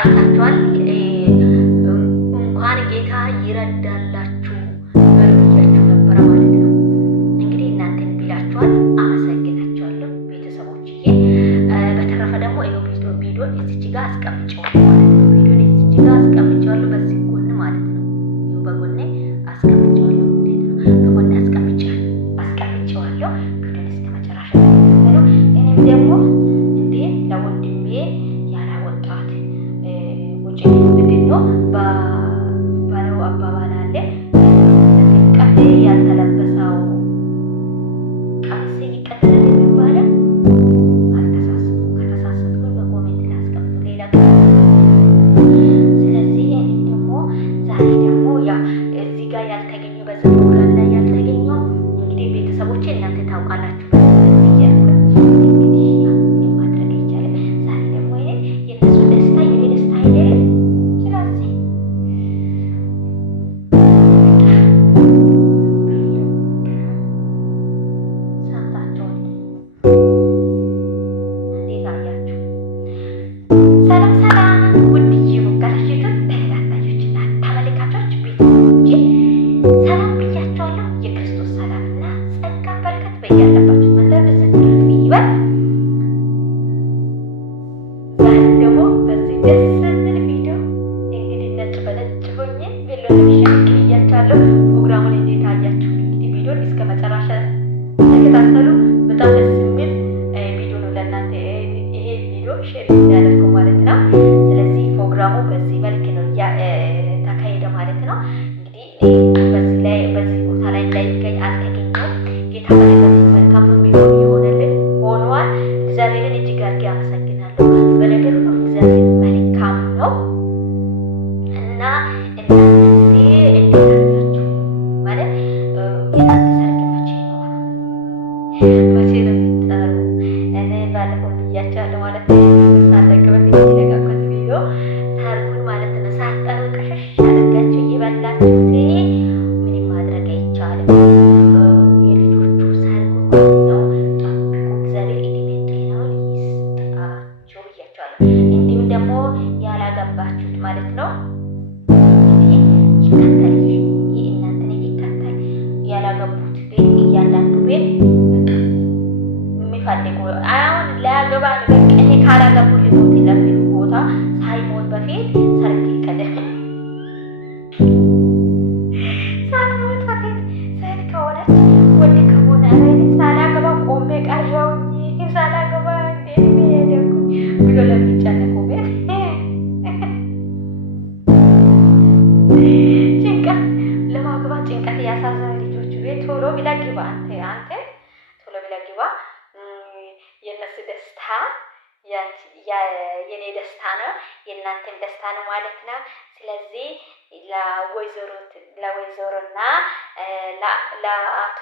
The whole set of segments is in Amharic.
አይታችኋል። እንኳን ጌታ ይረዳላችሁ በልጃችሁ ነበረ ማለት ነው። እንግዲህ እናንተን ቢላችኋል። አመሰግናችኋለሁ ቤተሰቦችዬ። በተረፈ ደግሞ ይኸው ቪዲዮ እዚች ጋር አስቀምጬዋለሁ ማለት ነው። ቪዲዮን እዚች ጋር አስቀምጬዋለሁ በዚህ ጎን ማለት ነው። ይኸው በጎኔ አስቀምጬዋለሁ። እንዴት ነው በጎኔ አስቀምጬዋለሁ። ቪዲዮን እስከ መጨረሻ ተከታተሉ። እኔም ደግሞ እንዴ ለወንድሜ ያላወጣት ውጭ ምንድን ነው ባለው አባባል አለ ቀጤ ያልተለበሰው ቀሚስ ይቀደዳል የሚባለው አልተሳሳትኩም። ከተሳሳትኩኝ በኮሜንት ላስቀምጡ ሌላ ስለዚህ እኔም ደግሞ ዛሬ ደግሞ ያ እዚህ ጋር ያልተገኘው በዛ ፕሮግራም ላይ ያልተገኘው እንግዲህ ቤተሰቦቼ እናንተ ታውቃላችሁ ፕሮግራሙን እንዴት አያችሁ? እንግዲህ ቪዲዮን እስከ መጨረሻ ተከታተሉ። በጣም ደስ የሚል ቪዲዮ ነው ለእናንተ ይሄ ቪዲዮ ሼር የሚያደርገው ማለት ነው። ስለዚህ ፕሮግራሙ በዚህ መልክ ነው ተካሄደ ማለት ነው። እንግዲህ በዚህ ቦታ ላይ እንዳይገኝ አልተገኘም። ጌታ መልካም ነው የሚሆን የሆነልን ሆኗል። እግዚአብሔርን እጅግ አድርጌ አመሰግናለሁ። በነገር ሁሉ እግዚአብሔር መልካም ነው እና መቼ ነው የሚጠሩ? እኔ ባለፈው ብያቸዋለሁ ማለት ነው። ሳለቅበት የሚለቃቀት ቪዲዮ ሰርጉን ማለት ነው። ሳጠሩ ቀሸሽ አድርጋችሁ እየበላችሁ ምንም ማድረግ አይቻልም። የልጆቹ ሰርጉ ነው። ጠብቁ። እግዚአብሔር እድሜ ጤናውን ይስጣችሁ ብያቸዋለሁ። እንዲሁም ደግሞ ያላገባችሁት ማለት ነው ይከተል፣ እናንተን ይከተል። ያላገቡት ቤት እያንዳንዱ ቤት ፈልጉ አሁን ለያገባ እኔ ካላገቡ ሊሞት ለሚሉ ቦታ ሳይሞት በፊት ሰርግ ይቀደም። ሳይሞት በፊት ሴት ከሆነች ወንድ ከሆነ ሳላገባ ቆሜ ቀረሁኝ ሳላገባ እንዴት ሄደኩ ብሎ ለሚጨነቁ ቤት ጭንቀት ለማግባት ጭንቀት ያሳዘነ ልጆቹ ቤት ቶሎ ብለህ ግባ። አንተ ቶሎ ብለህ ግባ። የነሱ ደስታ የኔ ደስታ ነው፣ የእናንተም ደስታ ነው ማለት ነው። ስለዚህ ለወይዘሮና ለአቶ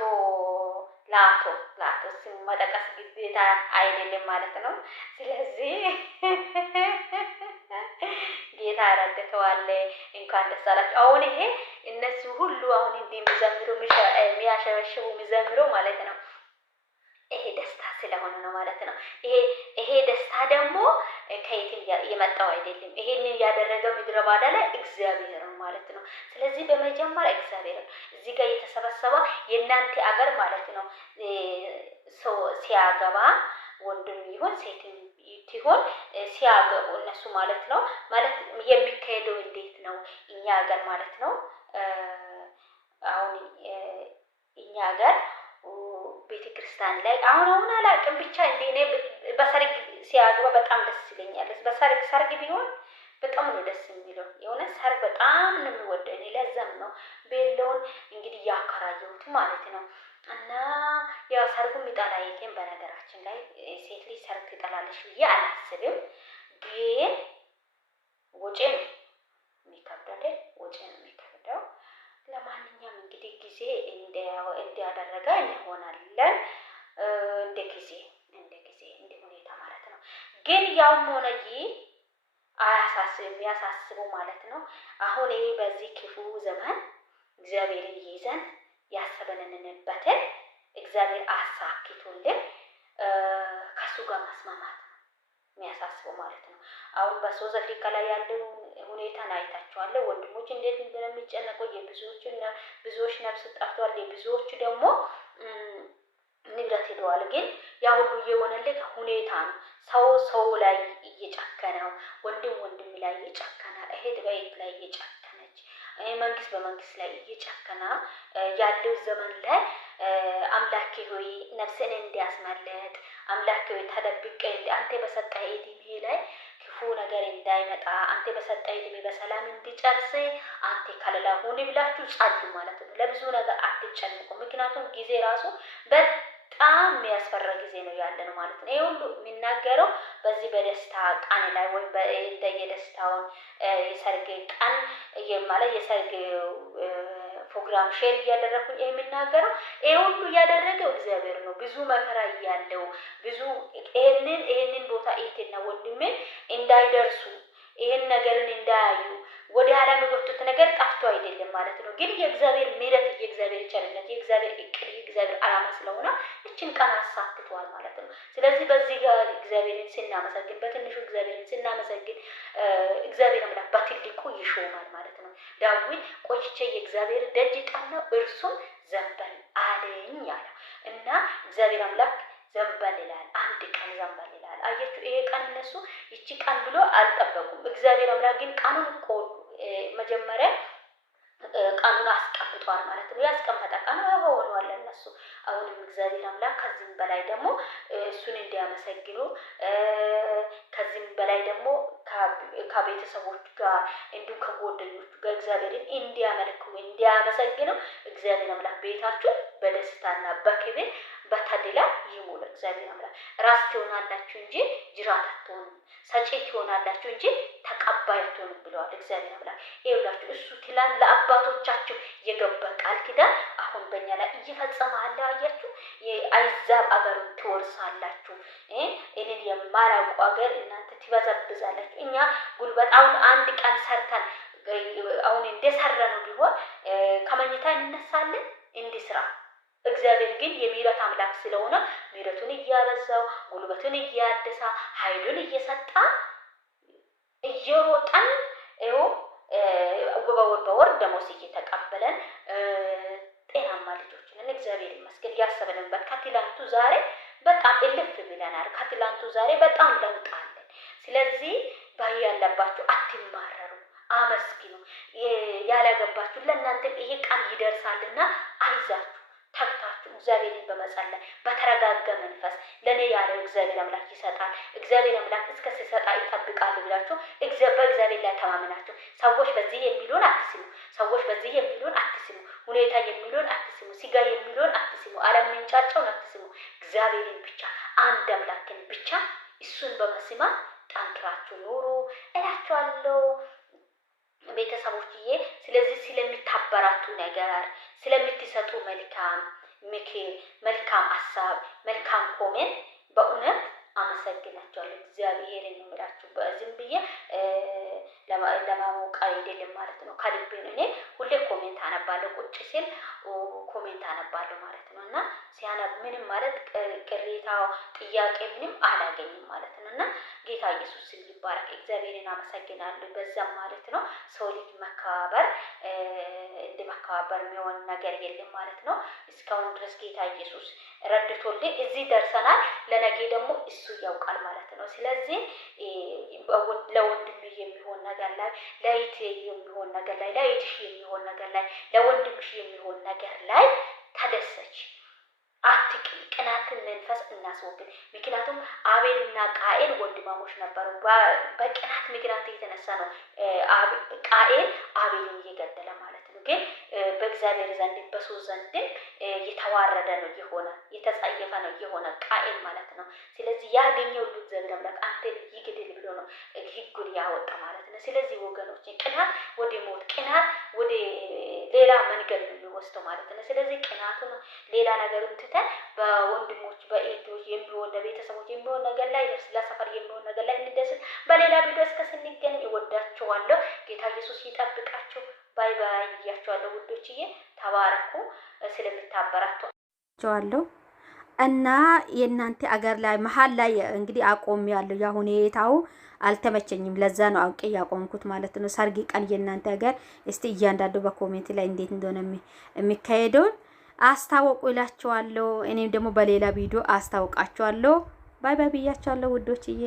ስም መጠቀስ ግዴታ አይደለም ማለት ነው። ስለዚህ ጌታ ያረደተዋል። እንኳን ደስ አላችሁ። አሁን ይሄ እነሱ ሁሉ አሁን እንዲህ የሚዘምሩ የሚያሸበሽቡ የሚዘምሩ ማለት ነው ይሄ ደስታ ስለሆነ ነው ማለት ነው። ይሄ ደስታ ደግሞ ከየትም የመጣው አይደለም። ይሄንን ያደረገው ምድረ ባዳ ላይ እግዚአብሔር ነው ማለት ነው። ስለዚህ በመጀመሪያ እግዚአብሔር እዚህ ጋር የተሰበሰበ የእናንተ አገር ማለት ነው ሰው ሲያገባ ወንድም ይሁን ሴትም ይሁን ሲያገቡ እነሱ ማለት ነው ማለት የሚካሄደው እንዴት ነው እኛ አገር ማለት ነው። አሁን እኛ አገር ቤተክርስቲያን ላይ አሁን አላውቅም ብቻ እኔ በሰርግ ሲያገባ በጣም ደስ ይለኛል። ሰርግ ቢሆን በጣም ነው ደስ የሚለው። የሆነ ሰርግ በጣም ነው የሚወደው። እኔ ለዛም ነው ቤሎን እንግዲህ ያከራየሁት ማለት ነው። እና ያው ሰርጉም ይጣላ የለም። በነገራችን ላይ ሴት ልጅ ሰርግ ትጠላለች ብዬ አላስብም። ግን ወጪ ነው የሚከብደው፣ ወጪ ነው የሚከብደው። ለማንኛውም እንግዲህ ጊዜ እንዲያደረገ እንሆናለን። እንደ ጊዜ እንደ ሁኔታ ማለት ነው። ግን ያውም ሆነ ይህ የሚያሳስበው ማለት ነው። አሁን ይሄ በዚህ ክፉ ዘመን እግዚአብሔርን ይዘን የሚያሳስበው ማለት ነው። አሁን በሳውዝ አፍሪካ ላይ ያለው ሁኔታን አይታችኋል። ወንድሞች እንዴት እንደሚጨነቁ ብዙዎች ነፍስ ጠፍቷል፣ የብዙዎች ደግሞ ንብረት ሄደዋል። ግን ያ ሁሉ የሆነልህ ሁኔታ ነው። ሰው ላይ እየጨከነው፣ ወንድም ላይ እየጨከነ፣ እህት በእህት ላይ እየጨከነች፣ መንግስት በመንግስት ላይ እየጨከና ያለው ዘመን ላይ አምላኬ ሆይ ነፍስን እንዲያስመልጥ አምላኬ ሆይ ተደብቀ አንተ በሰጠህ እድሜ ላይ ክፉ ነገር እንዳይመጣ አንተ በሰጠህ እድሜ በሰላም እንዲጨርስ አንተ ከለላ ሁን ብላችሁ ጸልዩ ማለት ነው። ለብዙ ነገር አትጨንቁ። ምክንያቱም ጊዜ ራሱ በጣም የሚያስፈራ ጊዜ ነው ያለን ማለት ነው። ይሄ ሁሉ የሚናገረው በዚህ በደስታ ቀን ላይ ወይም የደስታውን የሰርግ ቀን ማለት የሰርግ ፕሮግራም ሼር እያደረኩኝ የሚናገረው ይሄ ሁሉ ያደረገው እግዚአብሔር ነው። ብዙ መከራ እያለው ብዙ ይሄንን ቦታ እህቴና ወንድሜ እንዳይደርሱ ይሄን ነገርን እንዳያዩ ወደ ኋላ የሚጎቱት ነገር ጠፍቶ አይደለም ማለት ነው። ግን የእግዚአብሔር ምሕረት፣ የእግዚአብሔር ቸርነት፣ የእግዚአብሔር እቅድ፣ የእግዚአብሔር ዓላማ ስለሆነ እችን ቀን አሳክቷል ማለት ነው። ስለዚህ በዚህ ጋር እግዚአብሔርን ስናመሰግን፣ በትንሹ እግዚአብሔርን ስናመሰግን እግዚአብሔር አምላክ በትልቁ ይሾማል ማለት ነው። ዳዊት ቆይቼ የእግዚአብሔር ደጅ ጠናሁ እርሱም ዘንበል አለኝ ያለው እና እግዚአብሔር አምላክ ዘንበል ይላል። አንድ ቀን ዘንበል ይላል። አያችሁ፣ ይሄ ቀን እነሱ ይቺ ቀን ብሎ አልጠበቁም። እግዚአብሔር አምላክ ግን ቀኑን መጀመሪያ ቀኑን አስቀምጧል ማለት ነው። ያስቀመጠ ቀን ሆኗል ለነሱ። አሁንም እግዚአብሔር አምላክ ከዚህም በላይ ደግሞ እሱን እንዲያመሰግኑ ከዚህም በላይ ደግሞ ከቤተሰቦች ጋር እንዲሁም ከጓደኞቹ ጋር እግዚአብሔርን እንዲያመልኩ እንዲያመሰግኑ እግዚአብሔር አምላክ ቤታችሁ በደስታና በክብር በተድላ ይሙላ። እግዚአብሔር አምላክ ራስ ትሆናላችሁ እንጂ ጅራት አትሆኑም፣ ሰጪ ትሆናላችሁ እንጂ ተቀባይ አትሆኑም ብለዋል እግዚአብሔር አምላክ። ይኸውላችሁ እሱ ትላንት ለአባቶቻችሁ የገባ ቃል ኪዳን አሁን በእኛ ላይ እየፈጸመ አለ። አያችሁ፣ የአሕዛብ አገሩን ትወርሳላችሁ። እኔን የማላውቁ አገር እናንተ ትበዘብዛላችሁ። እኛ ጉልበታውን አንድ ቀን ሰርተን አሁን እንደሰራ ነው ቢሆን ከመኝታ እንነሳለን እንዲስራ። እግዚአብሔር ግን የምህረት አምላክ ስለሆነ ምህረቱን እያበዛው ጉልበቱን እያደሳ ኃይሉን እየሰጣ እየሮጠን በወር ደሞዝ እየተቀበለን ጤናማ ልጆች ነን። እግዚአብሔር ይመስገን። ያሰብንበት ከትላንቱ ዛሬ በጣም እልፍ ብለናል። ከትላንቱ ዛሬ በጣም ለውጣለን። ስለዚህ ባያለባችሁ አትማረሩ፣ አመስግኑ። ያላገባችሁ ለእናንተም ይሄ ቀን ይደርሳልና አይዛችሁ ተግታችሁ እግዚአብሔርን በመጸለይ በተረጋጋ መንፈስ ለኔ ያለው እግዚአብሔር አምላክ ይሰጣል። እግዚአብሔር አምላክ እስከ ሲሰጣ ይጠብቃል ብላችሁ በእግዚአብሔር ላይ ተማምናችሁ ሰዎች በዚህ የሚሉን አትስሙ። ሰዎች በዚህ የሚሉን አትስሙ። ሁኔታ የሚሉን አትስሙ። ስጋ የሚሉን አትስሙ። ዓለም የሚንጫጫውን አትስሙ። እግዚአብሔርን ብቻ አንድ አምላክን ብቻ እሱን በመስማት ጠንክራችሁ ኑሩ እላችኋለሁ ቤተሰቦችዬ። ስለዚህ ስለሚታበራቱ ነገር ስለምትሰጡ መልካም ምክር፣ መልካም ሀሳብ፣ መልካም ኮሜንት በእውነት አመሰግናችኋለሁ። እግዚአብሔርን እንምላችሁ በዝም ብዬ ለማሞቅ አይደለም ማለት ነው። ከልቤ ነው። እኔ ሁሌ ኮሜንት አነባለሁ፣ ቁጭ ሲል ኮሜንት አነባለሁ ማለት ነው። እና ሲያነብ ምንም ማለት ቅሬታ ጥያቄ ምንም አላገኝም ማለት ነው። እና ጌታ ኢየሱስ ይባረክ። እግዚአብሔርን አመሰግናለሁ በዛም ማለት ነው። ሰው ልጅ መከባበር እንደ መከባበር የሚሆን ነገር የለም ማለት ነው። እስካሁን ድረስ ጌታ ኢየሱስ ረድቶልኝ እዚህ ደርሰናል። ለነገ ደግሞ እሱ ያውቃል ማለት ነው። ስለዚህ ለወንድም የሚሆን ነገር ላይ፣ ለእህት የሚሆን ነገር ላይ፣ ለእህትሽ የሚሆን ነገር ላይ፣ ለወንድምሽ የሚሆን ነገር ላይ ተደሰች። አትቅን። ቅናትን መንፈስ እናስወግድ። ምክንያቱም አቤልና ቃኤል ወንድማሞች ነበሩ። በቅናት ምክንያት የተነሳ ነው ቃኤል አቤልን እየገደለ ማለት ነው። ግን በእግዚአብሔር ዘንድ በሰው ዘንድ የተዋረደ ነው የሆነ የተጸየፈ ነው የሆነ ቃኤል ማለት ነው። ስለዚህ ያገኘው ሁሉ እግዚአብሔር አምላክ አንተን ይግደል ብሎ ነው ሕጉን ያወጣ ማለት ነው። ስለዚህ ወገኖች ቅናት ወደ ሞት፣ ቅናት ወደ ሌላ መንገድ ነው የሚወስደው ማለት ነው። ስለዚህ ቅናቱን ሌላ ነገሩን ትተን በወንድሞች በእህቶች የሚሆን ለቤተሰቦች የሚሆን ነገር ላይ ለሰፈር የሚሆን ነገር ላይ እንደስት። በሌላ ቪዲዮ እስከ ስንገናኝ እወዳችኋለሁ። ጌታ ኢየሱስ ይጠብቃችሁ። ባይ ባይ ብያችኋለሁ ውዶችዬ። ተባረኩ። ስለምታበራቷቸው እና የእናንተ አገር ላይ መሀል ላይ እንግዲህ አቆም ያለው ያ ሁኔታው አልተመቸኝም። ለዛ ነው አውቄ ያቆምኩት ማለት ነው። ሰርግ ቀን የእናንተ ሀገር እስቲ እያንዳንዱ በኮሜንት ላይ እንዴት እንደሆነ የሚካሄደውን አስታውቁ እላችኋለሁ። እኔም ደግሞ በሌላ ቪዲዮ አስታውቃችኋለሁ። ባይ ባይ ብያችኋለሁ ውዶችዬ።